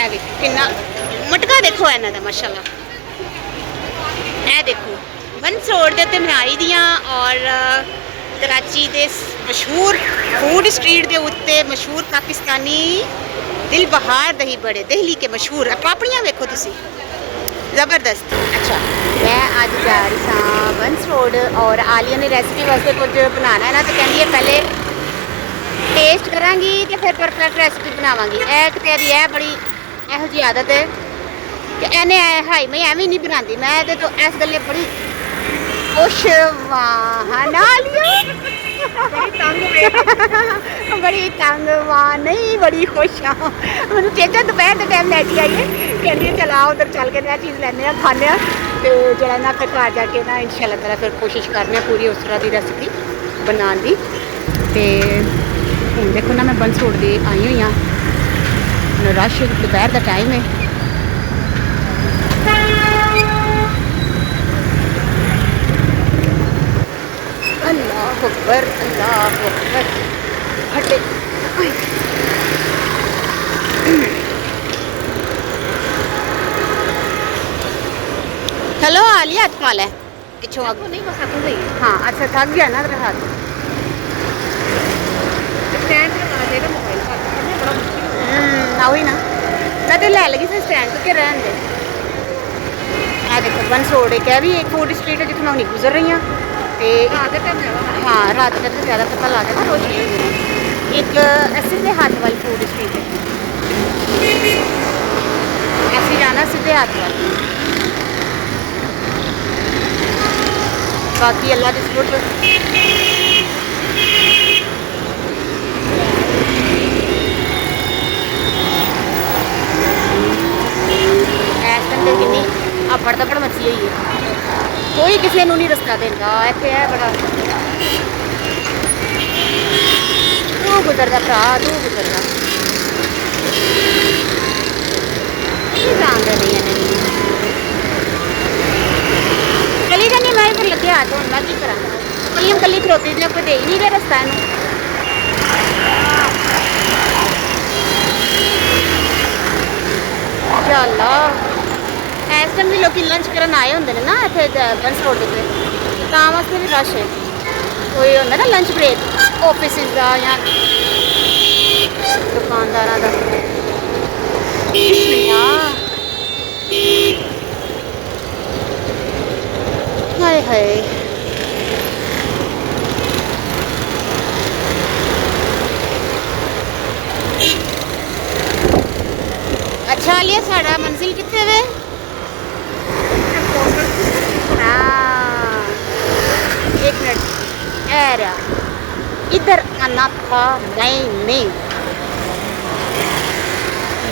ए देखो कितना मटका देखो इन्हां दा माशाअल्लाह। ए देखो बंस रोड के उत्ते मनाई दियां और कराची के मशहूर फूड स्ट्रीट के उत्ते मशहूर पाकिस्तानी दिल बहार दही बड़े दिल्ली के मशहूर पापड़ियाँ वेखो तुसी जबरदस्त। अच्छा मैं अज जा रही सा बंस रोड और आलिया ने रेसिपी वास्ते कुछ बनाना है ना, तो कहती है पहले टेस्ट करांगी तो फिर परफेक्ट रेसिपी बनावांगी। एक तेरी है बड़ी ਇਹੋ जी आदत है कि इन्हें हाई मैं एवं नहीं बनाती, मैं तो इस गल बड़ी खुश बड़ी तंग वां नहीं बड़ी खुश हाँ। मैं चेचा दोपहर के टाइम लैके आई है, कहती है चल उधर चल के ना चीज़ लैने खाने तो जरा ना फिर घर जाके ना इंशाल्लाह ताला फिर कोशिश करने पूरी उस तरह की रेसिपी बनाने की। तो हूँ देखो ना मैं बंस रोड की आई हुई हाँ, रश दोपहर का टाइम है। अल्लाह अकबर हटे। हेलो आलिया हाथ माल है पिछों नहीं बस गई। हाँ अच्छा थक गया ना तेरा हाथ। वही ना मैं तो लै लगी से स्टैंड के रहन दे। देखो बंस रोड एक है भी एक फूड स्ट्रीट है जितना नहीं गुजर रही हैं। हाँ रात का तो ज़्यादा पता लग गया रोज एक सीधे हाथ वाली फूड स्ट्रीट है, ऐसे जाना सीधे हाथ वाली। बाकी अल्लाह की सपोर्ट कितनी अपड़ तपड़ मची हुई है, कोई किसी को नहीं रस्ता देगा। इतने है बड़ा तू गुजरदा भरा तू गुजरदा जानते नहीं है चली जानी मैं फिर लगे हाथ हूँ मैं की करा कली कली खरोती ने कोई दे ही नहीं रहा रस्ता इनू। अल्लाह इस टाइम भी लोग लंच करन आए होंगे ना इतने बंस रोड पर, तां वास्ते भी रश है। कोई होंदा ना लंच ब्रेक ऑफिस का या दुकानदार का। हाय हाय अच्छा आलिया साड़ा मंजिल कितने वे? एक मिनट एरा इधर आना था मैंने,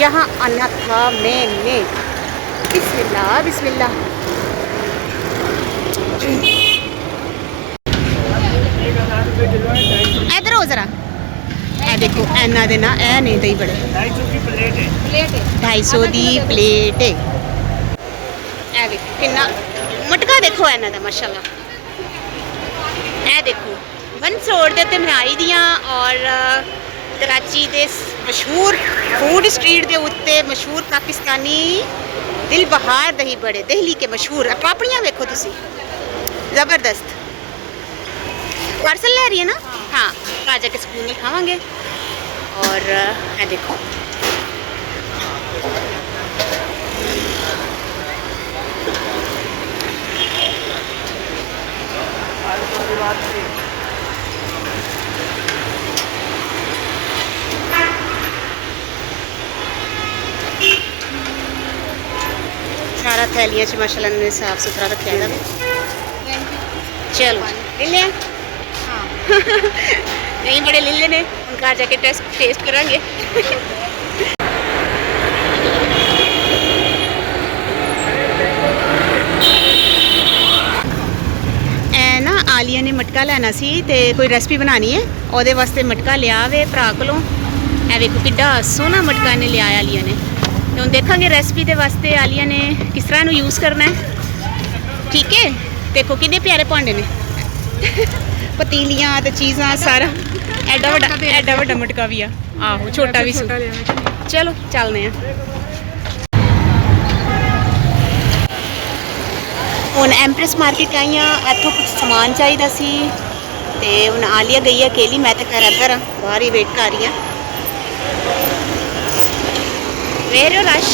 यहाँ आना था मैंने। बिस्मिल्लाह बिस्मिल्लाह। इधर हो जरा ए देखो इन्ना दे ना ए नहीं दही बड़े 250 की प्लेट है 250 की प्लेट है। ए देखो कितना मटका देखो इन्ना दा माशाल्लाह। ए देखो बंस रोड के उत्ते मनाई दियां और कराची के मशहूर फूड स्ट्रीट के उत्ते मशहूर पाकिस्तानी दिल बहार दही बड़े दिल्ली के मशहूर पापड़ियाँ वेखो तुसी जबरदस्त। पार्सल ले रही है ना? हाँ आ जाके स्कूल में खावांगे। और ये देखो सारा थैलियां च माशाल्लाह ने साफ सुथरा रखा है। चलो ले लिया नहीं बड़े लीले ने हम घर जाके टेस्ट करांगे। ना आलिया ने मटका लेना सी ते कोई रेसिपी बनानी है ਉਹਦੇ वास्ते मटका लिया वे भरा कोलों। ए वेखो किड्डा सोहना मटका ने लिया आलिया ने। तो हम देखेंगे रेसिपी के वास्ते आलिया ने किस तरह इनू यूज़ करना है। ठीक है देखो कितने प्यारे भांडे ने पतीलियां ते चीज़ां सारा एडा वड्डा मटका भी आ आहो छोटा भी। चलो चलने हैं। ਹੁਣ ਐਮਪ੍ਰੈਸ ਮਾਰਕੀਟ ਆਈ ਹਾਂ, ਇੱਥੋਂ ਕੁਝ ਸਮਾਨ ਚਾਹੀਦਾ ਸੀ ਤੇ ਹੁਣ ਆਲੀਆ ਗਈ ਹੈ ਅਕੇਲੀ, ਮੈਂ ਤਾਂ ਘਰ ਅੰਦਰ ਹਾਂ, ਬਾਹਰ ਹੀ ਵੇਟ ਕਰ ਰਹੀ ਹਾਂ। ਵੇਰ ਰਸ਼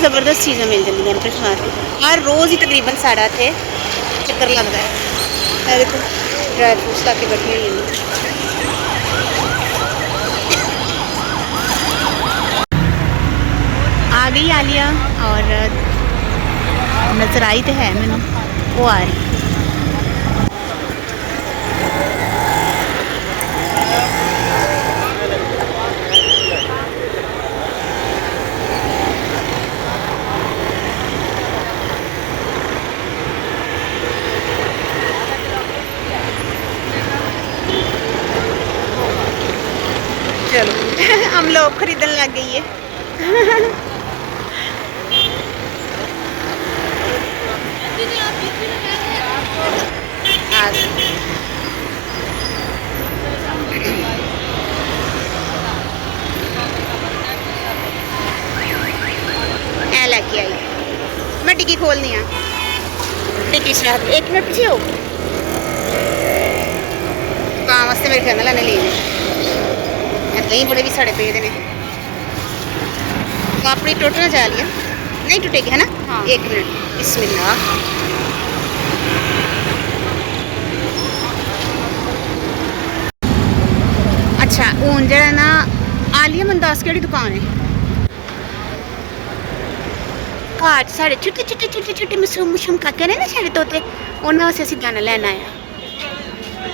ਜ਼ਬਰਦਸਤ ਚੀਜ਼ਾਂ ਮਿਲ ਜਾਂਦੀਆਂ ਐਮਪ੍ਰੈਸ ਮਾਰਕੀਟ। ਹਰ ਰੋਜ਼ ਹੀ ਤਕਰੀਬਨ ਸਾਡਾ ਇੱਥੇ ਚੱਕਰ ਲੱਗਦਾ ਹੈ। ਇਹ ਦੇਖੋ ਡਰਾਈ ਫਰੂਟਸ ਲਾ ਕੇ ਬੈਠੀ ਹੋਈ ਨੇ। आ गई आलिया और नजर आई तो है मैंने वो आ रही। चलो हम लोग खरीदने लग गई है। ऐ लैके आई मैं टिक्की खोलनी है। टिक्की शराब 1 मिनट पीछे हो काम वास्ते मेरे ख्याल लैने लेने दही बड़े भी साढ़े पे ने अपनी टुट ना जा लिया नहीं टुटेगी है ना। हाँ। 1 मिनट बिस्मिल्लाह। अच्छा हूँ जरा ना आलिया मन दस केड़ी दुकान है घर साढ़े छोटे छोटे छोटे छोटे मशरूम मशरूम काके ने ना साढ़े तोते उन्होंने वास्ते असीं दाना लैन आए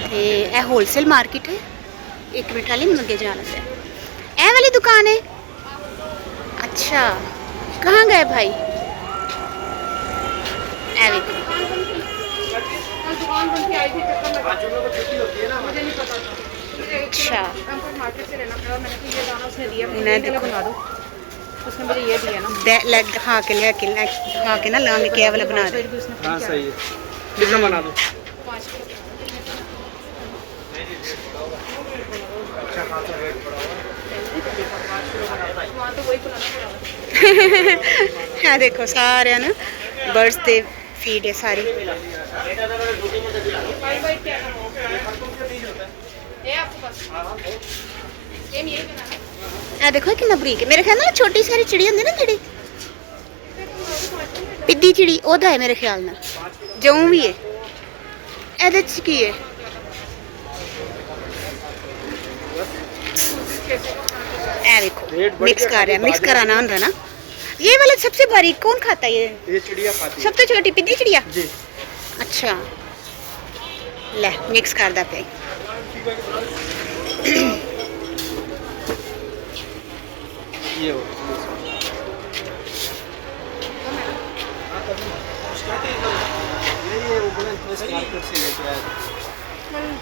ते यह होलसेल मार्केट है। 1 मिनट वाली मैं अगे जाना है। ए वाली दुकान है। अच्छा कहाँ गए भाई। अच्छा उसने मुझे ये दिया ना दिखा के दिखा के ना लाने के वाला बना दे। हाँ सही है कितना बना दो। हाँ देखो सारे ना बर्ड्स दे फीड है सारी। देखो कि बरीक है मेरे ख्याल ना छोटी सारी चिड़ी होंगी ना जी पिद्दी चिड़ी ओदा है मेरे ख्याल ना जूं भी है ए की है। देखो मिक्स कर रहा है मिक्स कराना होता ना। ये वाला सबसे बारीक कौन खाता है ये चिड़िया खाती है सबसे छोटी पिद्दी चिड़िया जी। अच्छा ले मिक्स करदा पे ये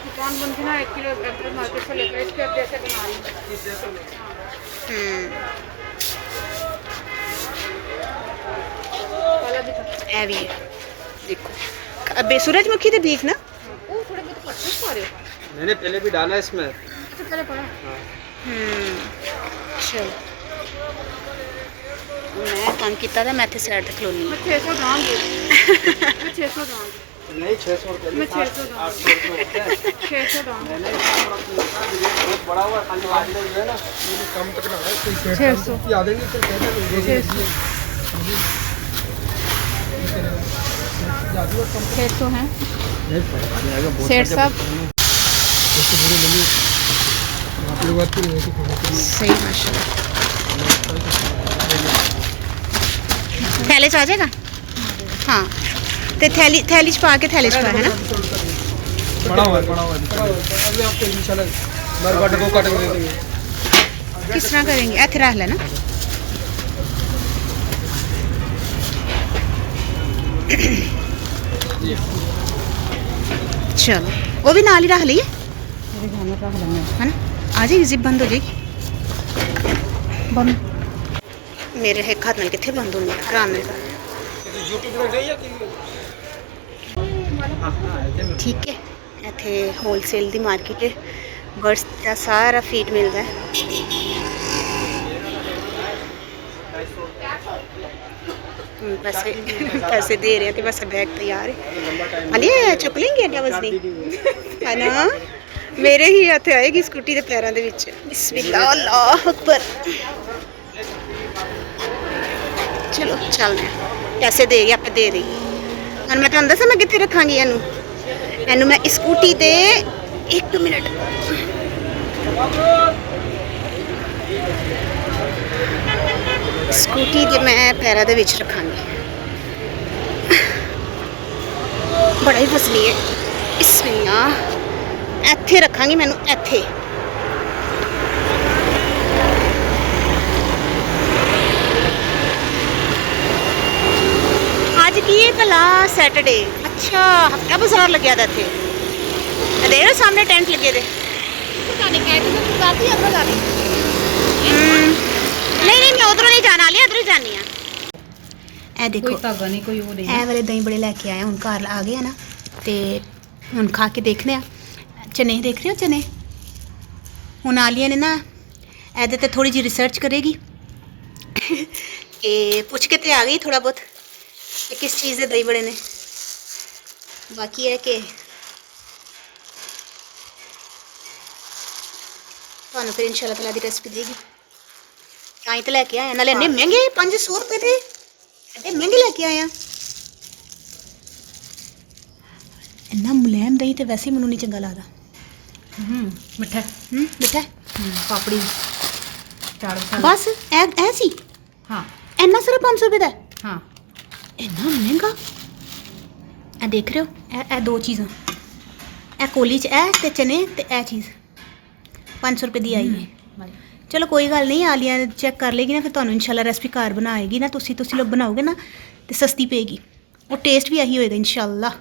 दुकान बंद थी ना 1 किलो मार्केट से लेकर इसके जैसे बना रही भी है। देखो अब सूरजमुखी के बीज ना वो थोड़े बहुत पत्ते पा रहे हो मैंने पहले भी डाला इसमें। अच्छा पहले पड़ा। हाँ। चलो मैं काम किया था मैं साइड तक खलोनी 600 दांगी मैं 600 दांगी नहीं 600 रुपए मैं 600 दांगी बहुत बड़ा हुआ खाली आज ले है ना कम तक ना है 600 याद है तो कहता है 600 है सेठ साहब सही माशाल्लाह थैले च आ जाएगा। हाँ तो थैली थैली च पा के थैले च पा है ना किस तरह करेंगे इतने रख लेना। चलो वो भी नाल ही रख लीए है ना आ जाएगी जिप बंद हो जाएगी बंद मेरे एक हाथ में कितने बंद होंगे आराम में ठीक है इतने होलसेल की मार्केट है बर्ड्स का सारा फीड मिलता है। पैसे पैसे दे रहे हैं कि बस बैग तैयार है। अली चुक लेंगे डबल्स नहीं है ना, मेरे ही हथ आएगी स्कूटी के पैरों के विच। बिस्मिल्लाह अल्लाह अकबर। चलो चलने, पैसे दे आप दे दी। हम मैं तुहानू दसां मैं कित्थे रखांगी इनू, इनू मैं स्कूटी दे 1 मिनट स्कूटी के मैं पैरों के विच रखांगी। बड़ा ही फसली है बिस्मिल्लाह। इत्थे रखांगी मैनू इत्थे। अज की है भला सैटरडे। अच्छा हफ्ता बाजार लग्या था इत्थे, देख सामने टेंट लगे दे। नहीं नहीं मैं उधरों नहीं जाना लिया, इधर ही जानी है। ए देखो कोई धागा नहीं, कोई वो नहीं। ए वाले दही बड़े लेके आए, हुण घर आ गए ना ते हुण खा के देखने आ। चने देख रहे हो चने, हुण आलिया ने ना एदे ते थोड़ी जी रिसर्च करेगी कि पुछ के ते आ गई थोड़ा बहुत कि किस चीज़ के दही बड़े ने। बाकी है कि तुहानू फिर इंशाल्लाह तआला दी रेसिपी देगी। आई तो लैके आए नाले इन्ने महंगे 500 रुपए थे, एडे महंगे लैके आए। इन्ना मुलायम दही तो वैसे ही मैनू नहीं चंगा लगता। मिठा मिठा पापड़ी बस ऐ सी। हाँ इन्ना सिर्फ 500 रुपए का। हाँ इन्ना महंगा। ए देख रहे हो ए 2 चीज़ां, ए कोली च ए ते चने ते ए चीज़ 500 रुपए दी आई है। चलो कोई गल नहीं, आलिया चेक कर लेगी ना फिर तुहानू इंशाल्लाह रेसिपी घर बनाएगी ना, तुसी लोग बनाओगे ना तो सस्ती पेगी और टेस्ट भी यही होएगा इंशाल्लाह।